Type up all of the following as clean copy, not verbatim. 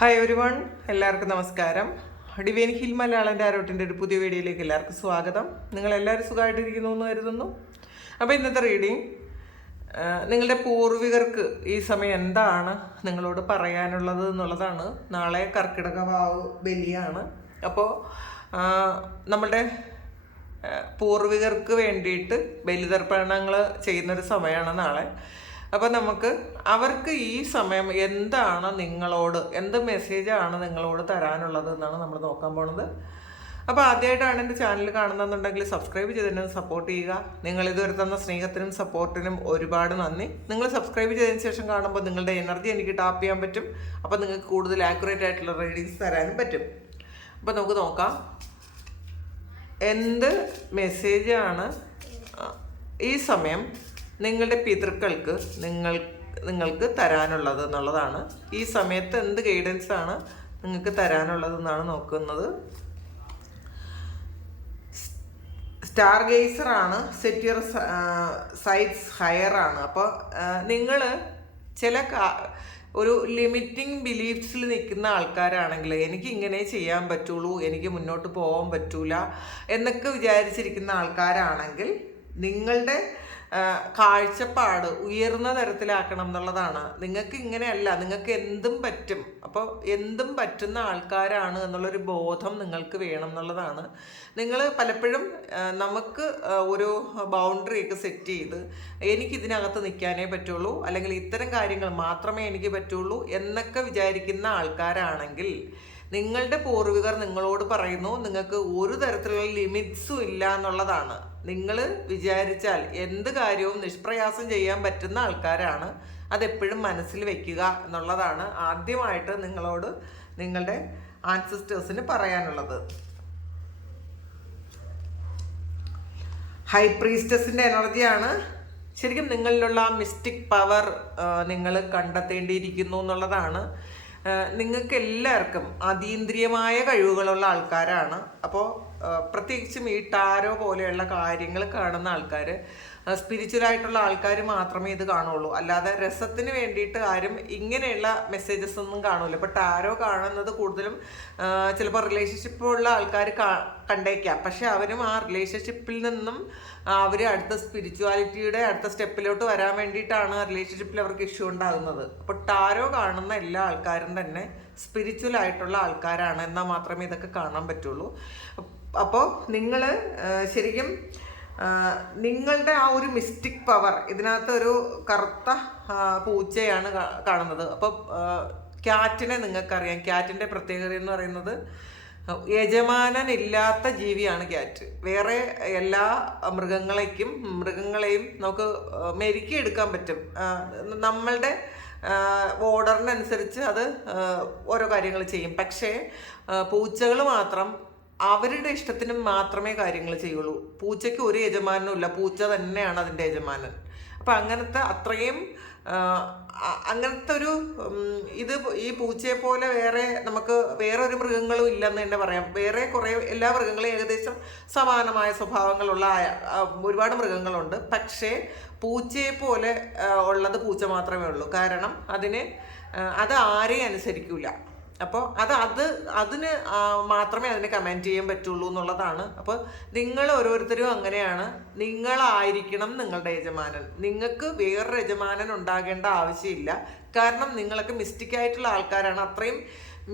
Hi every one, എല്ലാവർക്കും നമസ്കാരം. Divine hill Malayalam ടാരോട്ടിൻ്റെ ഒരു പുതിയ വീഡിയോയിലേക്ക് എല്ലാവർക്കും സ്വാഗതം. നിങ്ങളെല്ലാവരും സുഖമായിട്ടിരിക്കുന്നു എന്ന് കരുതുന്നു. അപ്പോൾ ഇന്നത്തെ റീഡിങ് നിങ്ങളുടെ പൂർവികർക്ക് ഈ സമയം എന്താണ് നിങ്ങളോട് പറയാനുള്ളത് എന്നുള്ളതാണ്. നാളെ കർക്കിടക വാവ് ബലിയാണ്. അപ്പോൾ നമ്മളുടെ പൂർവികർക്ക് വേണ്ടിയിട്ട് ബലിതർപ്പണങ്ങൾ ചെയ്യുന്നൊരു സമയമാണ് നാളെ. അപ്പം നമുക്ക് അവർക്ക് ഈ സമയം എന്താണ് നിങ്ങളോട്, എന്ത് മെസ്സേജാണ് നിങ്ങളോട് തരാനുള്ളത് എന്നാണ് നമ്മൾ നോക്കാൻ പോണത്. അപ്പോൾ ആദ്യമായിട്ടാണ് എൻ്റെ ചാനൽ കാണുന്നതെന്നുണ്ടെങ്കിൽ സബ്സ്ക്രൈബ് ചെയ്തതിന് സപ്പോർട്ട് ചെയ്യുക. നിങ്ങൾ ഇതുവരെ തന്ന സ്നേഹത്തിനും സപ്പോർട്ടിനും ഒരുപാട് നന്ദി. നിങ്ങൾ സബ്സ്ക്രൈബ് ചെയ്തതിന് ശേഷം കാണുമ്പോൾ നിങ്ങളുടെ എനർജി എനിക്ക് ടാപ്പ് ചെയ്യാൻ പറ്റും. അപ്പോൾ നിങ്ങൾക്ക് കൂടുതൽ ആക്യുറേറ്റ് ആയിട്ടുള്ള റീഡിങ്സ് തരാനും പറ്റും. അപ്പോൾ നമുക്ക് നോക്കാം എന്ത് മെസ്സേജാണ് ഈ സമയം നിങ്ങളുടെ പിതൃക്കൾക്ക് നിങ്ങൾക്ക് തരാനുള്ളത് എന്നുള്ളതാണ്. ഈ സമയത്ത് എന്ത് ഗൈഡൻസ് ആണ് നിങ്ങൾക്ക് തരാനുള്ളത് എന്നാണ് നോക്കുന്നത്. സ്റ്റാർ ഗേസർ ആണ്, സെറ്റ് യുവർ സൈറ്റ്സ് ഹയർ ആണ്. അപ്പോൾ നിങ്ങൾ ചില ഒരു ലിമിറ്റിംഗ് ബിലീഫ്സിൽ നിൽക്കുന്ന ആൾക്കാരാണെങ്കിൽ എനിക്ക് ഇങ്ങനെ ചെയ്യാൻ പറ്റുള്ളൂ, എനിക്ക് മുന്നോട്ട് പോകാൻ പറ്റൂല എന്നൊക്കെ വിചാരിച്ചിരിക്കുന്ന ആൾക്കാരാണെങ്കിൽ നിങ്ങളുടെ കാഴ്ചപ്പാട് ഉയർന്ന തരത്തിലാക്കണം എന്നുള്ളതാണ്. നിങ്ങൾക്ക് ഇങ്ങനെയല്ല, നിങ്ങൾക്ക് എന്തും പറ്റും. അപ്പോൾ എന്തും പറ്റുന്ന ആൾക്കാരാണ് എന്നുള്ളൊരു ബോധം നിങ്ങൾക്ക് വേണം എന്നുള്ളതാണ്. നിങ്ങൾ പലപ്പോഴും നമുക്ക് ഒരു ബൗണ്ടറിയൊക്കെ സെറ്റ് ചെയ്ത് എനിക്കിതിനകത്ത് നിൽക്കാനേ പറ്റുള്ളൂ, അല്ലെങ്കിൽ ഇത്തരം കാര്യങ്ങൾ മാത്രമേ എനിക്ക് പറ്റുള്ളൂ എന്നൊക്കെ വിചാരിക്കുന്ന ആൾക്കാരാണെങ്കിൽ നിങ്ങളുടെ പൂർവികർ നിങ്ങളോട് പറയുന്നു നിങ്ങൾക്ക് ഒരു തരത്തിലുള്ള ലിമിറ്റ്സും ഇല്ല എന്നുള്ളതാണ്. നിങ്ങൾ വിചാരിച്ചാൽ എന്ത് കാര്യവും നിഷ്പ്രയാസം ചെയ്യാൻ പറ്റുന്ന ആൾക്കാരാണ്. അതെപ്പോഴും മനസ്സിൽ വെക്കുക എന്നുള്ളതാണ് ആദ്യമായിട്ട് നിങ്ങളോട് നിങ്ങളുടെ ആൻസിസ്റ്റേഴ്സിന് പറയാനുള്ളത്. ഹൈ പ്രീസ്റ്റസിൻ്റെ എനർജിയാണ്. ശരിക്കും നിങ്ങളിലുള്ള ആ മിസ്റ്റിക് പവർ നിങ്ങൾ കണ്ടെത്തേണ്ടിയിരിക്കുന്നു എന്നുള്ളതാണ്. നിങ്ങൾക്ക് എല്ലാവർക്കും അതീന്ദ്രിയമായ കഴിവുകളുള്ള ആൾക്കാരാണ്. അപ്പോൾ പ്രത്യേകിച്ചും ഈ ടാരോ പോലെയുള്ള കാര്യങ്ങൾ കാണുന്ന ആൾക്കാർ, സ്പിരിച്വലായിട്ടുള്ള ആൾക്കാർ മാത്രമേ ഇത് കാണുള്ളൂ. അല്ലാതെ രസത്തിന് വേണ്ടിയിട്ട് ആരും ഇങ്ങനെയുള്ള മെസ്സേജസ് ഒന്നും കാണൂല. ഇപ്പോൾ ടാരോ കാണുന്നത് കൂടുതലും ചിലപ്പോൾ റിലേഷൻഷിപ്പുള്ള ആൾക്കാർ കണ്ടേക്കാം. പക്ഷെ അവരും ആ റിലേഷൻഷിപ്പിൽ നിന്നും അവർ അടുത്ത സ്പിരിച്വാലിറ്റിയുടെ അടുത്ത സ്റ്റെപ്പിലോട്ട് വരാൻ വേണ്ടിയിട്ടാണ് റിലേഷൻഷിപ്പിൽ അവർക്ക് ഇഷ്യൂ ഉണ്ടാകുന്നത്. അപ്പോൾ ടാരോ കാണുന്ന എല്ലാ ആൾക്കാരും തന്നെ സ്പിരിച്വൽ ആയിട്ടുള്ള ആൾക്കാരാണ്, എന്നാൽ മാത്രമേ ഇതൊക്കെ കാണാൻ പറ്റുള്ളൂ. അപ്പോൾ നിങ്ങൾ ശരിക്കും നിങ്ങളുടെ ആ ഒരു മിസ്റ്റിക് പവർ, ഇതിനകത്ത് ഒരു കറുത്ത പൂച്ചയാണ് കാണുന്നത്. അപ്പോൾ ക്യാറ്റിനെ നിങ്ങൾക്കറിയാം. ക്യാറ്റിൻ്റെ പ്രത്യേകത എന്ന് പറയുന്നത് യജമാനനില്ലാത്ത ജീവിയാണ് ക്യാറ്റ്. വേറെ എല്ലാ മൃഗങ്ങളെയും നമുക്ക് മെരുക്കിയെടുക്കാൻ പറ്റും. നമ്മളുടെ ഓർഡറിനനുസരിച്ച് അത് ഓരോ കാര്യങ്ങൾ ചെയ്യും. പക്ഷേ പൂച്ചകൾ മാത്രം അവരുടെ ഇഷ്ടത്തിന് മാത്രമേ കാര്യങ്ങൾ ചെയ്യുള്ളൂ. പൂച്ചയ്ക്ക് ഒരു യജമാനും ഇല്ല, പൂച്ച തന്നെയാണ് അതിൻ്റെ യജമാനൻ. അപ്പം അങ്ങനത്തെ ഒരു ഇത് ഈ പൂച്ചയെ പോലെ വേറെ ഒരു മൃഗങ്ങളും ഇല്ലെന്ന് തന്നെ പറയാം. വേറെ കുറേ എല്ലാ മൃഗങ്ങളും ഏകദേശം സമാനമായ സ്വഭാവങ്ങളുള്ള ഒരുപാട് മൃഗങ്ങളുണ്ട്. പക്ഷേ പൂച്ചയെ പോലെ ഉള്ളത് പൂച്ച മാത്രമേ ഉള്ളൂ. കാരണം അത് ആരെയും അനുസരിക്കില്ല. അപ്പോൾ അതിന് മാത്രമേ അതിനെ കമൻറ്റ് ചെയ്യാൻ പറ്റുള്ളൂ എന്നുള്ളതാണ്. അപ്പോൾ നിങ്ങൾ ഓരോരുത്തരും അങ്ങനെയാണ്. നിങ്ങളായിരിക്കണം നിങ്ങളുടെ യജമാനൻ. നിങ്ങൾക്ക് വേറൊരു യജമാനൻ ഉണ്ടാകേണ്ട ആവശ്യമില്ല. കാരണം നിങ്ങളൊക്കെ മിസ്റ്റിക്കായിട്ടുള്ള ആൾക്കാരാണ്, അത്രയും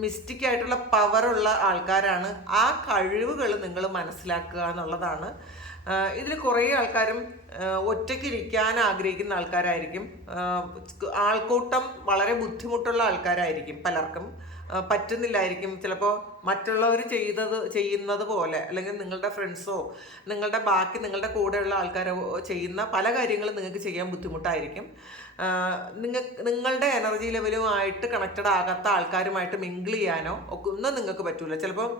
മിസ്റ്റിക്കായിട്ടുള്ള പവറുള്ള ആൾക്കാരാണ്. ആ കഴിവുകൾ നിങ്ങൾ മനസ്സിലാക്കുക എന്നുള്ളതാണ്. ഇതിൽ കുറേ ആൾക്കാരും ഒറ്റയ്ക്കിരിക്കാൻ ആഗ്രഹിക്കുന്ന ആൾക്കാരായിരിക്കും. ആൾക്കൂട്ടം വളരെ ബുദ്ധിമുട്ടുള്ള ആൾക്കാരായിരിക്കും. പലർക്കും പറ്റുന്നില്ലായിരിക്കും. ചിലപ്പോൾ മറ്റുള്ളവർ ചെയ്യുന്നത് പോലെ, അല്ലെങ്കിൽ നിങ്ങളുടെ ഫ്രണ്ട്സോ നിങ്ങളുടെ കൂടെയുള്ള ആൾക്കാരോ ചെയ്യുന്ന പല കാര്യങ്ങളും നിങ്ങൾക്ക് ചെയ്യാൻ ബുദ്ധിമുട്ടായിരിക്കും. നിങ്ങളുടെ എനർജി ലെവലുമായിട്ട് കണക്റ്റഡ് ആകാത്ത ആൾക്കാരുമായിട്ട് മിങ്കിൾ ചെയ്യാനോ ഒന്നും നിങ്ങൾക്ക് പറ്റൂല. ചിലപ്പോൾ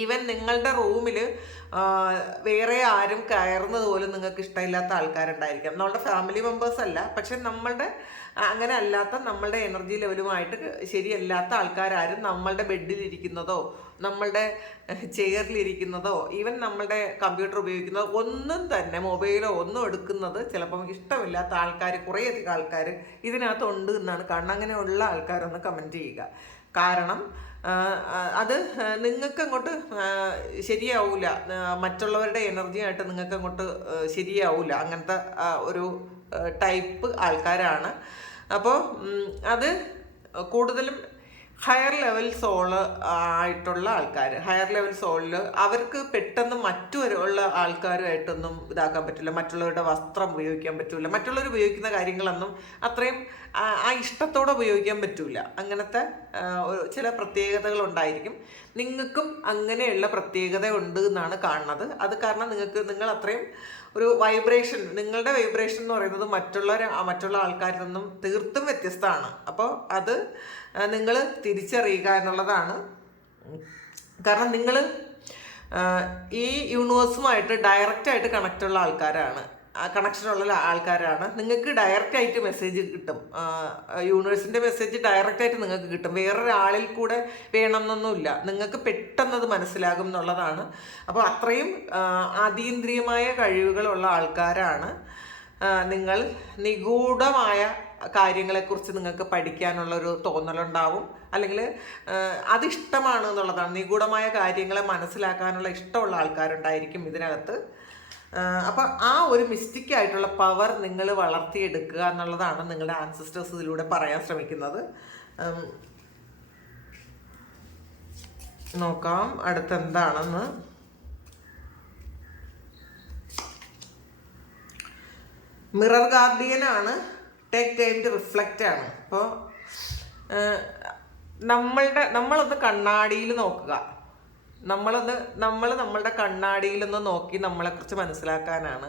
ഈവൻ നിങ്ങളുടെ റൂമിൽ വേറെ ആരും കയറുന്നത് പോലും നിങ്ങൾക്ക് ഇഷ്ടമില്ലാത്ത ആൾക്കാരുണ്ടായിരിക്കാം. നമ്മളുടെ ഫാമിലി മെമ്പേഴ്സ് അല്ല, പക്ഷെ നമ്മളുടെ അങ്ങനെ അല്ലാത്ത നമ്മളുടെ എനർജി ലെവലുമായിട്ട് ശരിയല്ലാത്ത ആൾക്കാരും നമ്മളുടെ ബെഡിലിരിക്കുന്നതോ നമ്മളുടെ ചെയറിലിരിക്കുന്നതോ ഈവൻ നമ്മളുടെ കമ്പ്യൂട്ടർ ഉപയോഗിക്കുന്നതോ ഒന്നും തന്നെ മൊബൈലോ ഒന്നും എടുക്കുന്നത് ചിലപ്പം ഇഷ്ടമില്ലാത്ത ആൾക്കാർ കുറേയധികം ആൾക്കാർ ഇതിനകത്തുണ്ട് എന്നാണ് കാണുന്നത്. അങ്ങനെയുള്ള ആൾക്കാരൊന്ന് കമൻറ്റ് ചെയ്യുക. കാരണം അത് നിങ്ങൾക്ക് അങ്ങോട്ട് ശരിയാവില്ല, മറ്റുള്ളവരുടെ എനർജിയായിട്ട് നിങ്ങൾക്ക് അങ്ങോട്ട് ശരിയാവില്ല. അങ്ങനത്തെ ഒരു ടൈപ്പ് ആൾക്കാരാണ്. അപ്പോൾ അത് കൂടുതലും ഹയർ ലെവൽ സോള് ആയിട്ടുള്ള ആൾക്കാർ, ഹയർ ലെവൽ സോളിൽ അവർക്ക് പെട്ടെന്ന് മറ്റുള്ള ആൾക്കാരുമായിട്ടൊന്നും ഇതാക്കാൻ പറ്റില്ല. മറ്റുള്ളവരുടെ വസ്ത്രം ഉപയോഗിക്കാൻ പറ്റില്ല, മറ്റുള്ളവർ ഉപയോഗിക്കുന്ന കാര്യങ്ങളൊന്നും അത്രയും ആ ഇഷ്ടത്തോടെ ഉപയോഗിക്കാൻ പറ്റില്ല. അങ്ങനത്തെ ചില പ്രത്യേകതകളുണ്ടായിരിക്കും. നിങ്ങൾക്കും അങ്ങനെയുള്ള പ്രത്യേകത ഉണ്ട് എന്നാണ് കാണുന്നത്. അത് കാരണം നിങ്ങൾ അത്രയും ഒരു വൈബ്രേഷൻ, നിങ്ങളുടെ വൈബ്രേഷൻ എന്ന് പറയുന്നത് മറ്റുള്ള ആൾക്കാരിൽ നിന്നും തീർത്തും വ്യത്യസ്തമാണ്. അപ്പോൾ അത് നിങ്ങൾ തിരിച്ചറിയുക എന്നുള്ളതാണ്. കാരണം നിങ്ങൾ ഈ യൂണിവേഴ്സുമായിട്ട് ഡയറക്റ്റായിട്ട് കണക്റ്റുള്ള ആൾക്കാരാണ്, കണക്ഷനുള്ള ആൾക്കാരാണ്. നിങ്ങൾക്ക് ഡയറക്റ്റായിട്ട് മെസ്സേജ് കിട്ടും, യൂണിവേഴ്സിൻ്റെ മെസ്സേജ് ഡയറക്റ്റായിട്ട് നിങ്ങൾക്ക് കിട്ടും. വേറൊരാളിൽ കൂടെ വേണമെന്നൊന്നുമില്ല, നിങ്ങൾക്ക് പെട്ടെന്നത് മനസ്സിലാകും എന്നുള്ളതാണ്. അപ്പോൾ അത്രയും അതീന്ദ്രിയമായ കഴിവുകളുള്ള ആൾക്കാരാണ് നിങ്ങൾ. നിഗൂഢമായ കാര്യങ്ങളെക്കുറിച്ച് നിങ്ങൾക്ക് പഠിക്കാനുള്ളൊരു തോന്നലുണ്ടാവും, അല്ലെങ്കിൽ അതിഷ്ടമാണ് എന്നുള്ളതാണ്. നിഗൂഢമായ കാര്യങ്ങളെ മനസ്സിലാക്കാനുള്ള ഇഷ്ടമുള്ള ആൾക്കാരുണ്ടായിരിക്കും ഇതിനകത്ത്. അപ്പം ആ ഒരു മിസ്റ്റിക് ആയിട്ടുള്ള പവർ നിങ്ങൾ വളർത്തിയെടുക്കുക എന്നുള്ളതാണ് നിങ്ങളുടെ ആൻസിസ്റ്റേഴ്സ് ഇതിലൂടെ പറയാൻ ശ്രമിക്കുന്നത്. നോക്കാം അടുത്തെന്താണെന്ന്. മിറർ ഗാർഡിയനാണ്, ടേക്ക് ടൈം ടു റിഫ്ലക്റ്റ് ആണ്. അപ്പോൾ നമ്മളൊന്ന് കണ്ണാടിയിൽ നോക്കുക, നമ്മളുടെ കണ്ണാടിയിലൊന്ന് നോക്കി നമ്മളെക്കുറിച്ച് മനസ്സിലാക്കാനാണ്.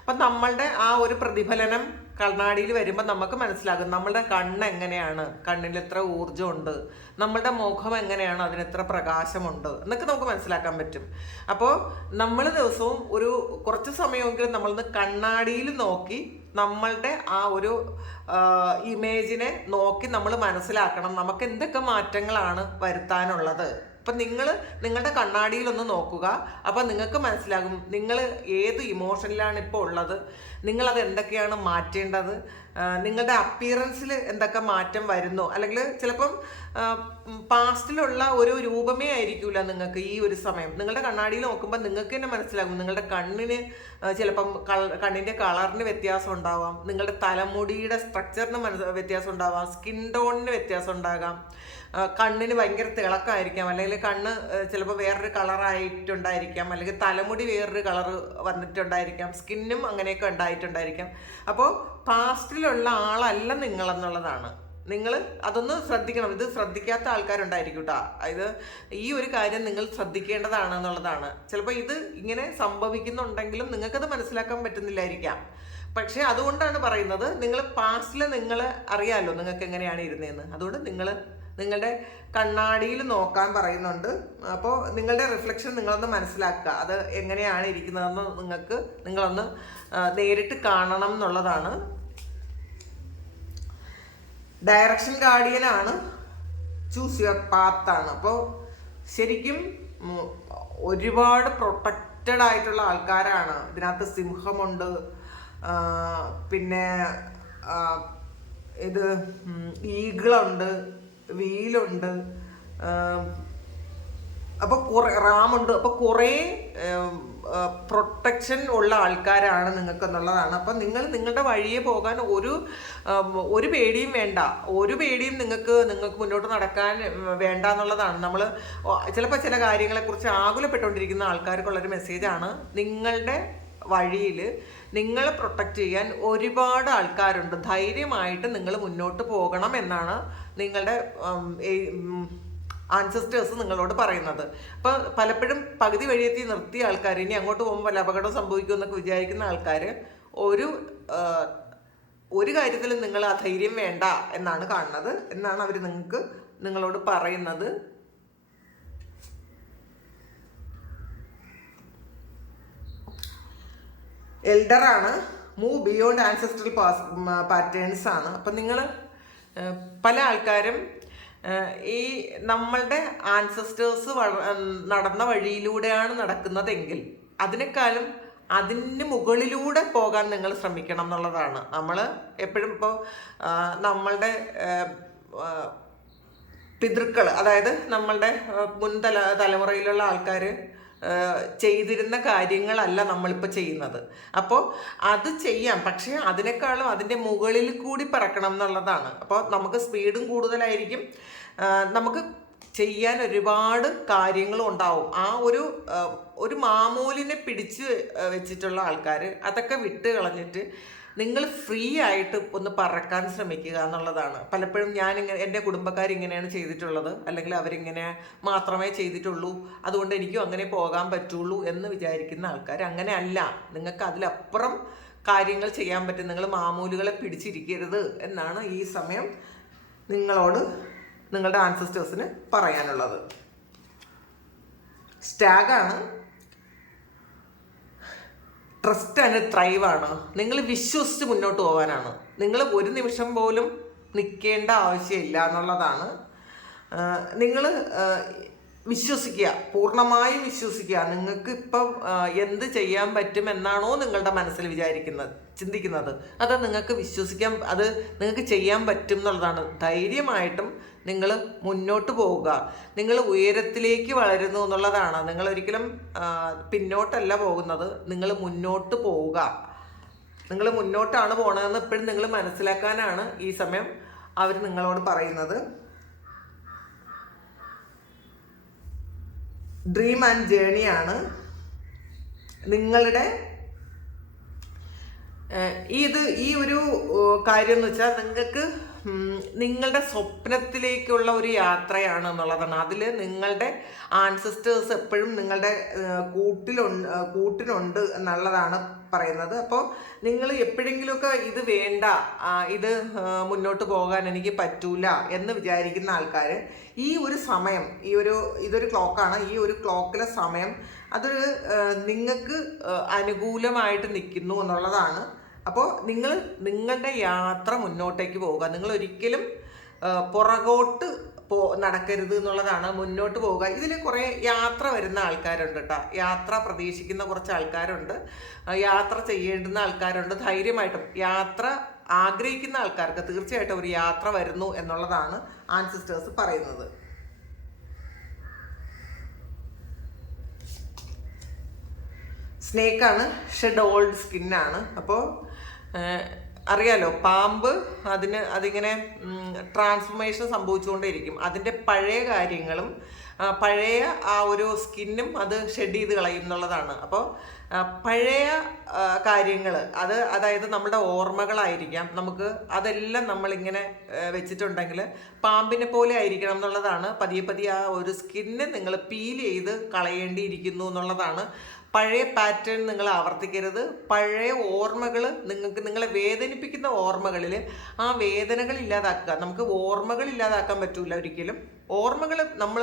അപ്പം നമ്മളുടെ ആ ഒരു പ്രതിഫലനം കണ്ണാടിയിൽ വരുമ്പോൾ നമുക്ക് മനസ്സിലാകും നമ്മളുടെ കണ്ണ് എങ്ങനെയാണ്, കണ്ണിൽ എത്ര ഊർജ്ജമുണ്ട്, നമ്മളുടെ മുഖം എങ്ങനെയാണ്, അതിനെത്ര പ്രകാശമുണ്ട് എന്നൊക്കെ നമുക്ക് മനസ്സിലാക്കാൻ പറ്റും. അപ്പോൾ നമ്മൾ ദിവസവും ഒരു കുറച്ച് സമയമെങ്കിലും നമ്മളൊന്ന് കണ്ണാടിയിൽ നോക്കി നമ്മളുടെ ആ ഒരു ഇമേജിനെ നോക്കി നമ്മൾ മനസ്സിലാക്കണം നമുക്ക് എന്തൊക്കെ മാറ്റങ്ങളാണ് വരുത്താനുള്ളത്. അപ്പം നിങ്ങളുടെ കണ്ണാടിയിലൊന്ന് നോക്കുക. അപ്പം നിങ്ങൾക്ക് മനസ്സിലാകും നിങ്ങൾ ഏത് ഇമോഷനിലാണ് ഇപ്പോൾ ഉള്ളത്, നിങ്ങളത് എന്തൊക്കെയാണ് മാറ്റേണ്ടത്, നിങ്ങളുടെ അപ്പിയറൻസിൽ എന്തൊക്കെ മാറ്റം വരുന്നു. അല്ലെങ്കിൽ ചിലപ്പം പാസ്റ്റിലുള്ള ഒരു രൂപമേ ആയിരിക്കില്ല നിങ്ങൾക്ക് ഈ ഒരു സമയം. നിങ്ങളുടെ കണ്ണാടിയിൽ നോക്കുമ്പോൾ നിങ്ങൾക്ക് തന്നെ മനസ്സിലാകും നിങ്ങളുടെ കണ്ണിന് ചിലപ്പം കണ്ണിൻ്റെ കളറിന് വ്യത്യാസം ഉണ്ടാവാം, നിങ്ങളുടെ തലമുടിയുടെ സ്ട്രക്ചറിന് വ്യത്യാസം ഉണ്ടാവാം, സ്കിൻ ടോണിന് വ്യത്യാസം ഉണ്ടാകാം, കണ്ണിന് ഭയങ്കര തിളക്കമായിരിക്കാം, അല്ലെങ്കിൽ കണ്ണ് ചിലപ്പോൾ വേറൊരു കളറായിട്ടുണ്ടായിരിക്കാം, അല്ലെങ്കിൽ തലമുടി വേറൊരു കളറ് വന്നിട്ടുണ്ടായിരിക്കാം, സ്കിന്നും അങ്ങനെയൊക്കെ ഉണ്ടായിട്ടുണ്ടായിരിക്കാം. അപ്പോൾ പാസ്റ്റിലുള്ള ആളല്ല നിങ്ങളെന്നുള്ളതാണ്. നിങ്ങൾ അതൊന്ന് ശ്രദ്ധിക്കണം. ഇത് ശ്രദ്ധിക്കാത്ത ആൾക്കാരുണ്ടായിരിക്കും കേട്ടോ. ഇത് ഈ ഒരു കാര്യം നിങ്ങൾ ശ്രദ്ധിക്കേണ്ടതാണ് എന്നുള്ളതാണ്. ചിലപ്പോൾ ഇത് ഇങ്ങനെ സംഭവിക്കുന്നുണ്ടെങ്കിലും നിങ്ങൾക്കത് മനസ്സിലാക്കാൻ പറ്റുന്നില്ലായിരിക്കാം. പക്ഷേ അതുകൊണ്ടാണ് പറയുന്നത് നിങ്ങൾ പാസ്റ്റിൽ നിങ്ങൾ അറിയാമല്ലോ നിങ്ങൾക്ക് എങ്ങനെയാണ് ഇരുന്നതെന്ന്. അതുകൊണ്ട് നിങ്ങളുടെ കണ്ണാടിയിൽ നോക്കാൻ പറയുന്നുണ്ട്. അപ്പോൾ നിങ്ങളുടെ റിഫ്ലക്ഷൻ നിങ്ങളൊന്ന് മനസ്സിലാക്കുക, അത് എങ്ങനെയാണ് ഇരിക്കുന്നതെന്ന് നിങ്ങളൊന്ന് നേരിട്ട് കാണണം എന്നുള്ളതാണ്. ഡയറക്ഷൻ ഗാർഡിയനാണ്, ചൂസ് യുവർ പാത്താണ്. അപ്പോൾ ശരിക്കും ഒരുപാട് പ്രൊട്ടക്റ്റഡ് ആയിട്ടുള്ള ആൾക്കാരാണ് ഇതിനകത്ത്. സിംഹമുണ്ട്, പിന്നെ ഇത് ഈഗിളുണ്ട്, വീലുണ്ട്, അപ്പോൾ റാമുണ്ട്. അപ്പോൾ കുറേ പ്രൊട്ടക്ഷൻ ഉള്ള ആൾക്കാരാണ് നിങ്ങൾക്ക് എന്നുള്ളതാണ്. അപ്പം നിങ്ങളുടെ വഴിയെ പോകാൻ ഒരു പേടിയും വേണ്ട, ഒരു പേടിയും നിങ്ങൾക്ക് മുന്നോട്ട് നടക്കാൻ വേണ്ട എന്നുള്ളതാണ്. നമ്മൾ ചിലപ്പോൾ ചില കാര്യങ്ങളെക്കുറിച്ച് ആകുലപ്പെട്ടുകൊണ്ടിരിക്കുന്ന ആൾക്കാർക്കുള്ളൊരു മെസ്സേജാണ്, നിങ്ങളുടെ വഴിയിൽ നിങ്ങളെ പ്രൊട്ടക്റ്റ് ചെയ്യാൻ ഒരുപാട് ആൾക്കാരുണ്ട്, ധൈര്യമായിട്ട് നിങ്ങൾ മുന്നോട്ട് പോകണം എന്നാണ് നിങ്ങളുടെ ആൻസസ്റ്റേഴ്സ് നിങ്ങളോട് പറയുന്നത്. അപ്പോൾ പലപ്പോഴും പകുതി വഴിയെത്തി നിർത്തിയ ആൾക്കാർ ഇനി അങ്ങോട്ട് പോകുമ്പോൾ വല്ല അപകടം സംഭവിക്കുമെന്നൊക്കെ വിചാരിക്കുന്ന ആൾക്കാർ ഒരു കാര്യത്തിലും നിങ്ങൾ ആ ധൈര്യം വേണ്ട എന്നാണ് കാണുന്നത്, എന്നാണ് അവർ നിങ്ങളോട് പറയുന്നത്. എൽഡറാണ്, മൂവ് ബിയോണ്ട് ആൻസെസ്ട്രൽ പാറ്റേൺസ് ആണ്. അപ്പം നിങ്ങൾ പല ആൾക്കാരും ഈ നമ്മളുടെ ആൻസസ്റ്റേഴ്സ് നടന്ന വഴിയിലൂടെയാണ് നടക്കുന്നതെങ്കിൽ അതിനേക്കാളും അതിന് മുകളിലൂടെ പോകാൻ നിങ്ങൾ ശ്രമിക്കണം എന്നുള്ളതാണ്. നമ്മൾ എപ്പോഴും ഇപ്പോൾ നമ്മളുടെ പിതൃക്കൾ, അതായത് നമ്മളുടെ തലമുറയിലുള്ള ആൾക്കാർ ചെയ്തിരുന്ന കാര്യങ്ങളല്ല നമ്മളിപ്പോൾ ചെയ്യുന്നത്. അപ്പോൾ അത് ചെയ്യാം, പക്ഷേ അതിനേക്കാളും അതിൻ്റെ മുകളിൽ കൂടി പറക്കണം എന്നുള്ളതാണ്. അപ്പോൾ നമുക്ക് സ്പീഡും കൂടുതലായിരിക്കും, നമുക്ക് ചെയ്യാൻ ഒരുപാട് കാര്യങ്ങളും ഉണ്ടാവും. ആ ഒരു മാമൂലിനെ പിടിച്ച് വെച്ചിട്ടുള്ള ആൾക്കാർ അതൊക്കെ വിട്ട് കളഞ്ഞിട്ട് നിങ്ങൾ ഫ്രീ ആയിട്ട് ഒന്ന് പറക്കാൻ ശ്രമിക്കുക എന്നുള്ളതാണ്. പലപ്പോഴും എൻ്റെ കുടുംബക്കാരിങ്ങനെയാണ് ചെയ്തിട്ടുള്ളത്, അല്ലെങ്കിൽ അവരിങ്ങനെ മാത്രമേ ചെയ്തിട്ടുള്ളൂ, അതുകൊണ്ട് എനിക്കും അങ്ങനെ പോകാൻ പറ്റുള്ളൂ എന്ന് വിചാരിക്കുന്ന ആൾക്കാർ അങ്ങനെ അല്ല. നിങ്ങൾക്ക് അതിലപ്പുറം കാര്യങ്ങൾ ചെയ്യാൻ പറ്റും. നിങ്ങൾ മാമൂലുകളെ പിടിച്ചിരിക്കരുത് എന്നാണ് ഈ സമയം നിങ്ങളോട് നിങ്ങളുടെ ആൻസസ്റ്റേഴ്സിന് പറയാനുള്ളത്. സ്റ്റാഗാണ്. ട്രസ്റ്റ് ആൻഡ് ത്രൈവ് ആണ്. നിങ്ങൾ വിശ്വസിച്ച് മുന്നോട്ട് പോകാനാണ്. നിങ്ങൾ ഒരു നിമിഷം പോലും നിൽക്കേണ്ട ആവശ്യമില്ല എന്നുള്ളതാണ്. നിങ്ങൾ വിശ്വസിക്കുക, പൂർണ്ണമായും വിശ്വസിക്കുക. നിങ്ങൾക്ക് ഇപ്പം എന്ത് ചെയ്യാൻ പറ്റുമെന്നാണോ നിങ്ങളുടെ മനസ്സിൽ ചിന്തിക്കുന്നത്, അത് നിങ്ങൾക്ക് വിശ്വസിക്കാൻ, അത് നിങ്ങൾക്ക് ചെയ്യാൻ പറ്റും എന്നുള്ളതാണ്. ധൈര്യമായിട്ടും നിങ്ങൾ മുന്നോട്ട് പോവുക. നിങ്ങൾ ഉയരത്തിലേക്ക് വളരുന്നു എന്നുള്ളതാണ്. നിങ്ങൾ ഒരിക്കലും പിന്നോട്ടല്ല പോകുന്നത്, നിങ്ങൾ മുന്നോട്ട് പോവുക. നിങ്ങൾ മുന്നോട്ടാണ് പോണതെന്ന് എപ്പോഴും നിങ്ങൾ മനസ്സിലാക്കാനാണ് ഈ സമയം അവർ നിങ്ങളോട് പറയുന്നത്. ഡ്രീം ആൻഡ് ജേണിയാണ് നിങ്ങളുടെ ഈ ഒരു കാര്യം എന്ന് വെച്ചാൽ നിങ്ങൾക്ക് നിങ്ങളുടെ സ്വപ്നത്തിലേക്കുള്ള ഒരു യാത്രയാണ് എന്നുള്ളതാണ്. അതിൽ നിങ്ങളുടെ ആൻസസ്റ്റേഴ്സ് എപ്പോഴും നിങ്ങളുടെ കൂട്ടിനുണ്ട് എന്നുള്ളതാണ് പറയുന്നത്. അപ്പോൾ നിങ്ങൾ എപ്പോഴെങ്കിലുമൊക്കെ ഇത് വേണ്ട, ഇത് മുന്നോട്ട് പോകാൻ എനിക്ക് പറ്റൂല എന്ന് വിചാരിക്കുന്ന ആൾക്കാർ ഈ ഒരു സമയം, ഇതൊരു ക്ലോക്കാണ്, ഈ ഒരു ക്ലോക്കിലെ സമയം അത് നിങ്ങൾക്ക് അനുകൂലമായിട്ട് നിൽക്കുന്നു എന്നുള്ളതാണ്. അപ്പോൾ നിങ്ങളുടെ യാത്ര മുന്നോട്ടേക്ക് പോവുക. നിങ്ങൾ ഒരിക്കലും പുറകോട്ട് നടക്കരുത് എന്നുള്ളതാണ്. മുന്നോട്ട് പോവുക. ഇതിൽ കുറേ യാത്ര വരുന്ന ആൾക്കാരുണ്ട് കേട്ടോ. യാത്ര പ്രതീക്ഷിക്കുന്ന കുറച്ച് ആൾക്കാരുണ്ട്, യാത്ര ചെയ്യേണ്ടുന്ന ആൾക്കാരുണ്ട്. ധൈര്യമായിട്ടും യാത്ര ആഗ്രഹിക്കുന്ന ആൾക്കാർക്ക് തീർച്ചയായിട്ടും ഒരു യാത്ര വരുന്നു എന്നുള്ളതാണ് ആൻസിസ്റ്റേഴ്സ് പറയുന്നത്. സ്നേക്കാണ്, ഷെഡ് ഓൾഡ് സ്കിന്നാണ്. അപ്പോൾ അറിയാലോ, പാമ്പ് അതിങ്ങനെ ട്രാൻസ്ഫോർമേഷൻ സംഭവിച്ചുകൊണ്ടേയിരിക്കും. അതിൻ്റെ പഴയ കാര്യങ്ങളും പഴയ ആ ഒരു സ്കിന്നും അത് ഷെഡ് ചെയ്ത് കളയും എന്നുള്ളതാണ്. അപ്പോൾ പഴയ കാര്യങ്ങൾ അതായത് നമ്മുടെ ഓർമ്മകളായിരിക്കാം, നമുക്ക് അതെല്ലാം നമ്മളിങ്ങനെ വെച്ചിട്ടുണ്ടെങ്കിൽ പാമ്പിനെ പോലെ ആയിരിക്കണം എന്നുള്ളതാണ്. പതിയെ പതിയെ ആ ഒരു സ്കിന്ന് നിങ്ങൾ പീൽ ചെയ്ത് കളയേണ്ടിയിരിക്കുന്നു എന്നുള്ളതാണ്. പഴയ പാറ്റേൺ നിങ്ങൾ ആവർത്തിക്കരുത്. പഴയ ഓർമ്മകൾ, നിങ്ങളെ വേദനിപ്പിക്കുന്ന ഓർമ്മകളിൽ ആ വേദനകൾ ഇല്ലാതാക്കുക. നമുക്ക് ഓർമ്മകൾ ഇല്ലാതാക്കാൻ പറ്റൂല ഒരിക്കലും. ഓർമ്മകൾ നമ്മൾ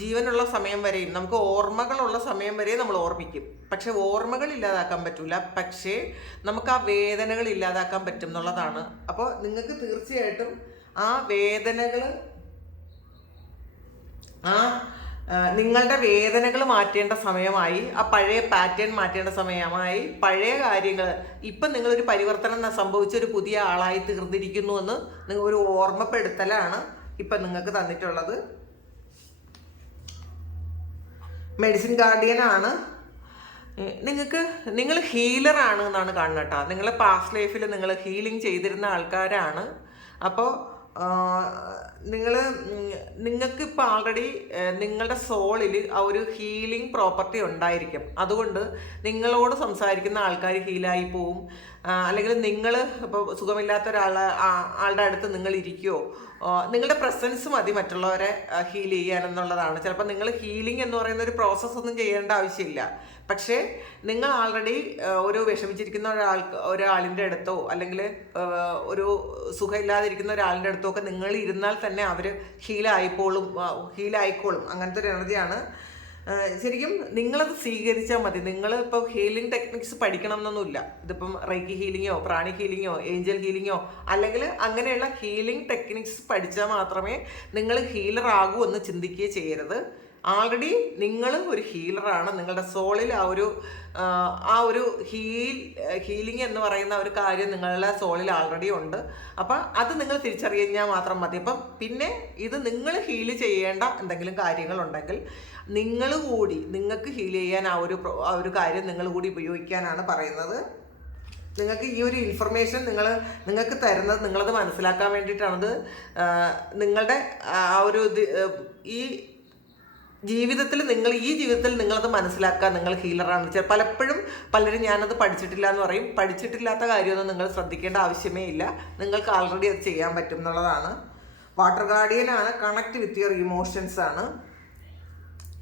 ജീവനുള്ള സമയം വരെയും, നമുക്ക് ഓർമ്മകളുള്ള സമയം വരെ നമ്മൾ ഓർമ്മിക്കും. പക്ഷെ ഓർമ്മകൾ ഇല്ലാതാക്കാൻ പറ്റൂല, പക്ഷേ നമുക്ക് ആ വേദനകൾ ഇല്ലാതാക്കാൻ പറ്റും എന്നുള്ളതാണ്. അപ്പോൾ നിങ്ങൾക്ക് തീർച്ചയായിട്ടും ആ വേദനകൾ, നിങ്ങളുടെ വേദനകൾ മാറ്റേണ്ട സമയമായി, ആ പഴയ പാറ്റേൺ മാറ്റേണ്ട സമയമായി. പഴയ കാര്യങ്ങൾ ഇപ്പം നിങ്ങളൊരു പരിവർത്തനം സംഭവിച്ചൊരു പുതിയ ആളായി തീർന്നിരിക്കുന്നു എന്ന് നിങ്ങൾ ഒരു ഓർമ്മപ്പെടുത്തലാണ് ഇപ്പം നിങ്ങൾക്ക് തന്നിട്ടുള്ളത്. മെഡിസിൻ ഗാർഡിയൻ ആണ്. നിങ്ങൾ ഹീലറാണ് എന്നാണ് കാണുന്നത് കേട്ടോ. നിങ്ങളെ പാസ്റ്റ് ലൈഫിൽ നിങ്ങൾ ഹീലിംഗ് ചെയ്തിരുന്ന ആൾക്കാരാണ്. അപ്പോൾ നിങ്ങൾക്ക് ഇപ്പോൾ ആൾറെഡി നിങ്ങളുടെ സോളിൽ ആ ഒരു ഹീലിംഗ് പ്രോപ്പർട്ടി ഉണ്ടായിരിക്കും. അതുകൊണ്ട് നിങ്ങളോട് സംസാരിക്കുന്ന ആൾക്കാർ ഹീലായി പോവും. അല്ലെങ്കിൽ നിങ്ങൾ ഇപ്പോൾ സുഖമില്ലാത്ത ആളുടെ അടുത്ത് നിങ്ങൾ ഇരിക്കുമോ, നിങ്ങളുടെ പ്രസൻസ് മതി മറ്റുള്ളവരെ ഹീൽ ചെയ്യാനെന്നുള്ളതാണ്. ചിലപ്പോൾ നിങ്ങൾ ഹീലിംഗ് എന്ന് പറയുന്ന ഒരു പ്രോസസ്സൊന്നും ചെയ്യേണ്ട ആവശ്യമില്ല. പക്ഷേ നിങ്ങൾ ആൾറെഡി ഒരു വിഷമിച്ചിരിക്കുന്ന ഒരാളിൻ്റെ അടുത്തോ അല്ലെങ്കിൽ ഒരു സുഖമില്ലാതിരിക്കുന്ന ഒരാളിൻ്റെ അടുത്തോ ഒക്കെ നിങ്ങൾ ഇരുന്നാൽ തന്നെ അവർ ഹീലായിക്കോളും. അങ്ങനത്തെ ഒരു എനർജിയാണ് ശരിക്കും നിങ്ങളത് സ്വീകരിച്ചാൽ മതി. നിങ്ങൾ ഇപ്പോൾ ഹീലിംഗ് ടെക്നിക്സ് പഠിക്കണം എന്നൊന്നുമില്ല. ഇതിപ്പം റൈക്കി ഹീലിങ്ങോ പ്രാണി ഹീലിങ്ങോ ഏഞ്ചൽ ഹീലിങ്ങോ അല്ലെങ്കിൽ അങ്ങനെയുള്ള ഹീലിംഗ് ടെക്നിക്സ് പഠിച്ചാൽ മാത്രമേ നിങ്ങൾ ഹീലർ ആകൂ എന്ന് ചിന്തിക്കുകയും ചെയ്യരുത്. ആൾറെഡി നിങ്ങൾ ഒരു ഹീലറാണ്. നിങ്ങളുടെ സോളിൽ ആ ഒരു ഹീലിംഗ് എന്ന് പറയുന്ന ഒരു കാര്യം നിങ്ങളുടെ സോളിൽ ആൾറെഡി ഉണ്ട്. അപ്പം അത് നിങ്ങൾ തിരിച്ചറിഞ്ഞാൽ മാത്രം മതി. അപ്പം പിന്നെ ഇത് നിങ്ങൾ ഹീൽ ചെയ്യേണ്ട എന്തെങ്കിലും കാര്യങ്ങളുണ്ടെങ്കിൽ നിങ്ങൾക്ക് ഹീൽ ചെയ്യാൻ ആ ഒരു കാര്യം നിങ്ങൾ കൂടി ഉപയോഗിക്കാനാണ് പറയുന്നത്. നിങ്ങൾക്ക് ഈ ഒരു ഇൻഫർമേഷൻ നിങ്ങൾക്ക് തരുന്നത് നിങ്ങളത് മനസ്സിലാക്കാൻ വേണ്ടിയിട്ടാണത്. നിങ്ങളുടെ ആ ഒരു ഈ ജീവിതത്തിൽ നിങ്ങളത് മനസ്സിലാക്കുക, നിങ്ങൾ ഹീലറാണെന്ന് വെച്ചാൽ പലപ്പോഴും പലരും ഞാനത് പഠിച്ചിട്ടില്ല എന്ന് പറയും. പഠിച്ചിട്ടില്ലാത്ത കാര്യമൊന്നും നിങ്ങൾ ശ്രദ്ധിക്കേണ്ട ആവശ്യമേ ഇല്ല. നിങ്ങൾക്ക് ആൾറെഡി അത് ചെയ്യാൻ പറ്റും എന്നുള്ളതാണ്. വാട്ടർ ഗാർഡിയനാണ്, കണക്ട് വിത്ത് യുവർ ഇമോഷൻസ് ആണ്.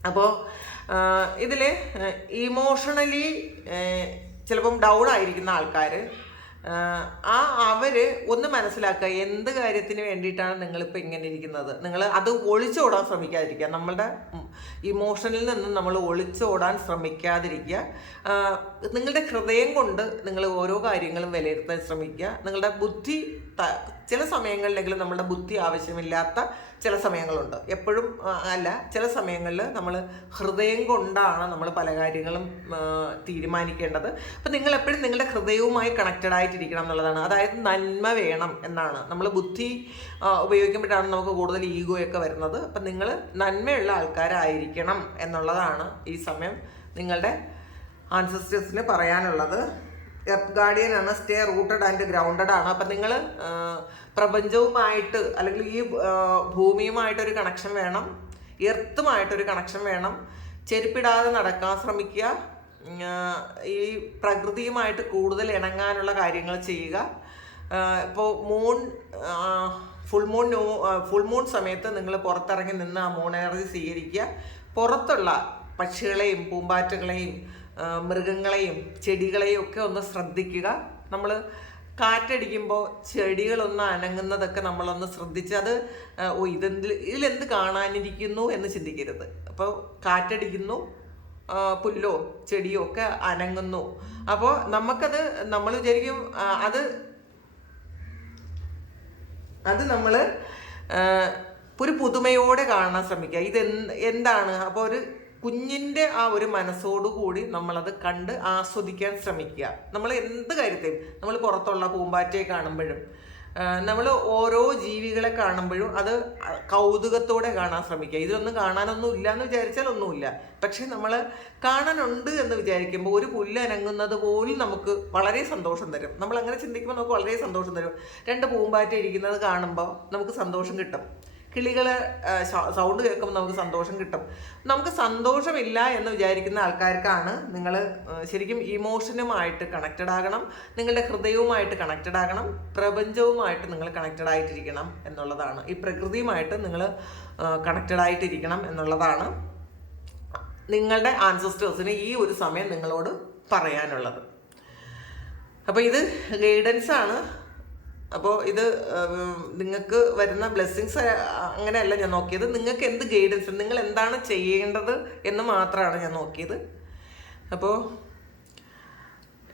അപ്പോൾ ഇതിൽ ഇമോഷണലി ചിലപ്പം ഡൗൺ ആയിരിക്കുന്ന ആൾക്കാർ അവർ ഒന്ന് മനസ്സിലാക്കുക എന്ത് കാര്യത്തിന് വേണ്ടിയിട്ടാണ് നിങ്ങളിപ്പോൾ ഇങ്ങനെ ഇരിക്കുന്നത്. നിങ്ങൾ അത് ഒളിച്ചോടാൻ ശ്രമിക്കാതിരിക്കുക. നമ്മളുടെ ഇമോഷനിൽ നിന്നും നമ്മൾ ഒളിച്ചോടാൻ ശ്രമിക്കാതിരിക്കുക. നിങ്ങളുടെ ഹൃദയം കൊണ്ട് നിങ്ങൾ ഓരോ കാര്യങ്ങളും വിലയിരുത്താൻ ശ്രമിക്കുക. നിങ്ങളുടെ ബുദ്ധി ചില സമയങ്ങളിലെങ്കിലും നമ്മളുടെ ബുദ്ധി ആവശ്യമില്ലാത്ത ചില സമയങ്ങളുണ്ട്. എപ്പോഴും അല്ല, ചില സമയങ്ങളിൽ നമ്മൾ ഹൃദയം കൊണ്ടാണ് നമ്മൾ പല കാര്യങ്ങളും തീരുമാനിക്കേണ്ടത്. അപ്പം നിങ്ങൾ എപ്പോഴും നിങ്ങളുടെ ഹൃദയവുമായി കണക്റ്റഡ് ആയിട്ടിരിക്കണം എന്നുള്ളതാണ്. അതായത് നന്മ വേണം എന്നാണ്. നമ്മൾ ബുദ്ധി ഉപയോഗിക്കുമ്പോഴാണ് നമുക്ക് കൂടുതൽ ഈഗോയൊക്കെ വരുന്നത്. അപ്പം നിങ്ങൾ നന്മയുള്ള ആൾക്കാരായിരിക്കണം എന്നുള്ളതാണ് ഈ സമയം നിങ്ങളുടെ ആൻസസ്റ്റേഴ്സിന് പറയാനുള്ളത്. എർത്ത് ഗാർഡിയൻ ആണ്, സ്റ്റേ റൂട്ടഡ് ആൻഡ് ഗ്രൗണ്ടഡ് ആണ്. അപ്പം നിങ്ങൾ പ്രപഞ്ചവുമായിട്ട് അല്ലെങ്കിൽ ഈ ഭൂമിയുമായിട്ടൊരു കണക്ഷൻ വേണം, എർത്തുമായിട്ടൊരു കണക്ഷൻ വേണം. ചെരുപ്പിടാതെ നടക്കാൻ ശ്രമിക്കുക. ഈ പ്രകൃതിയുമായിട്ട് കൂടുതൽ ഇണങ്ങാനുള്ള കാര്യങ്ങൾ ചെയ്യുക. ഇപ്പോൾ ഫുൾ മൂൺ സമയത്ത് നിങ്ങൾ പുറത്തിറങ്ങി നിന്ന് ആ മൂൺ എനർജി സ്വീകരിക്കുക. പുറത്തുള്ള പക്ഷികളെയും പൂമ്പാറ്റകളെയും മൃഗങ്ങളെയും ചെടികളെയും ഒക്കെ ഒന്ന് ശ്രദ്ധിക്കുക. നമ്മൾ കാറ്റടിക്കുമ്പോൾ ചെടികളൊന്ന് അനങ്ങുന്നതൊക്കെ നമ്മളൊന്ന് ശ്രദ്ധിച്ച് അത് ഇതിലെന്ത് കാണാനിരിക്കുന്നു എന്ന് ചിന്തിക്കരുത്. അപ്പോൾ കാറ്റടിക്കുന്നു, പുല്ലോ ചെടിയോ ഒക്കെ അനങ്ങുന്നു. അപ്പോൾ നമ്മൾ വിചാരിക്കും അത് നമ്മൾ ഒരു പുതുമയോടെ കാണാൻ ശ്രമിക്കുക. എന്താണ്. അപ്പോൾ ഒരു കുഞ്ഞിൻ്റെ ആ ഒരു മനസ്സോടുകൂടി നമ്മളത് കണ്ട് ആസ്വദിക്കാൻ ശ്രമിക്കുക. നമ്മൾ എന്ത് കാര്യത്തെയും നമ്മൾ പുറത്തുള്ള പൂമ്പാറ്റയെ കാണുമ്പോഴും നമ്മൾ ഓരോ ജീവികളെ കാണുമ്പോഴും അത് കൗതുകത്തോടെ കാണാൻ ശ്രമിക്കുക. ഇതൊന്നും കാണാനൊന്നും ഇല്ല എന്ന് വിചാരിച്ചാൽ ഒന്നുമില്ല. പക്ഷെ നമ്മൾ കാണാനുണ്ട് എന്ന് വിചാരിക്കുമ്പോൾ ഒരു പുല്ല് അനങ്ങുന്നത് പോലും നമുക്ക് വളരെ സന്തോഷം തരും. നമ്മൾ അങ്ങനെ ചിന്തിക്കുമ്പോൾ നമുക്ക് വളരെ സന്തോഷം തരും. 2 പൂമ്പാറ്റ ഇരിക്കുന്നത് കാണുമ്പോൾ നമുക്ക് സന്തോഷം കിട്ടും. കിളികളെ സൗണ്ട് കേൾക്കുമ്പോൾ നമുക്ക് സന്തോഷം കിട്ടും. നമുക്ക് സന്തോഷമില്ല എന്ന് വിചാരിക്കുന്ന ആൾക്കാർക്കാണ് നിങ്ങൾ ശരിക്കും ഇമോഷനുമായിട്ട് കണക്റ്റഡ് ആകണം, നിങ്ങളുടെ ഹൃദയവുമായിട്ട് കണക്റ്റഡ് ആകണം, പ്രപഞ്ചവുമായിട്ട് നിങ്ങൾ കണക്റ്റഡ് ആയിട്ടിരിക്കണം എന്നുള്ളതാണ്. ഈ പ്രകൃതിയുമായിട്ട് നിങ്ങൾ കണക്റ്റഡ് ആയിട്ടിരിക്കണം എന്നുള്ളതാണ് നിങ്ങളുടെ ആൻസസ്റ്റേഴ്സിന് ഈ ഒരു സമയം നിങ്ങളോട് പറയാനുള്ളത്. അപ്പോൾ ഇത് ഗൈഡൻസ് ആണ്. അപ്പോൾ ഇത് നിങ്ങൾക്ക് വരുന്ന ബ്ലെസ്സിങ്സ് അങ്ങനെയല്ല ഞാൻ നോക്കിയത്. നിങ്ങൾക്ക് എന്ത് ഗൈഡൻസ്, നിങ്ങൾ എന്താണ് ചെയ്യേണ്ടത് എന്ന് മാത്രമാണ് ഞാൻ നോക്കിയത്. അപ്പോൾ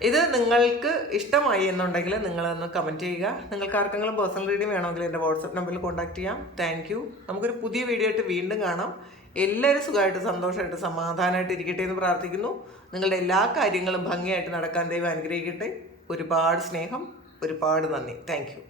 ഇത് നിങ്ങൾക്ക് ഇഷ്ടമായി എന്നുണ്ടെങ്കിൽ നിങ്ങളൊന്ന് കമൻറ്റ് ചെയ്യുക. നിങ്ങൾക്ക് ആർക്കെങ്കിലും പേഴ്സണൽ റീഡിങ് വേണമെങ്കിൽ എൻ്റെ വാട്സപ്പ് നമ്പറിൽ കോൺടാക്ട് ചെയ്യാം. Thank you. നമുക്കൊരു പുതിയ വീഡിയോ ആയിട്ട് വീണ്ടും കാണാം. എല്ലാവരും സുഖമായിട്ട് സന്തോഷമായിട്ട് സമാധാനമായിട്ട് ഇരിക്കട്ടെ എന്ന് പ്രാർത്ഥിക്കുന്നു. നിങ്ങളുടെ എല്ലാ കാര്യങ്ങളും ഭംഗിയായിട്ട് നടക്കാൻ ദൈവം അനുഗ്രഹിക്കട്ടെ. ഒരുപാട് സ്നേഹം, ഒരുപാട് നന്ദി. Thank you.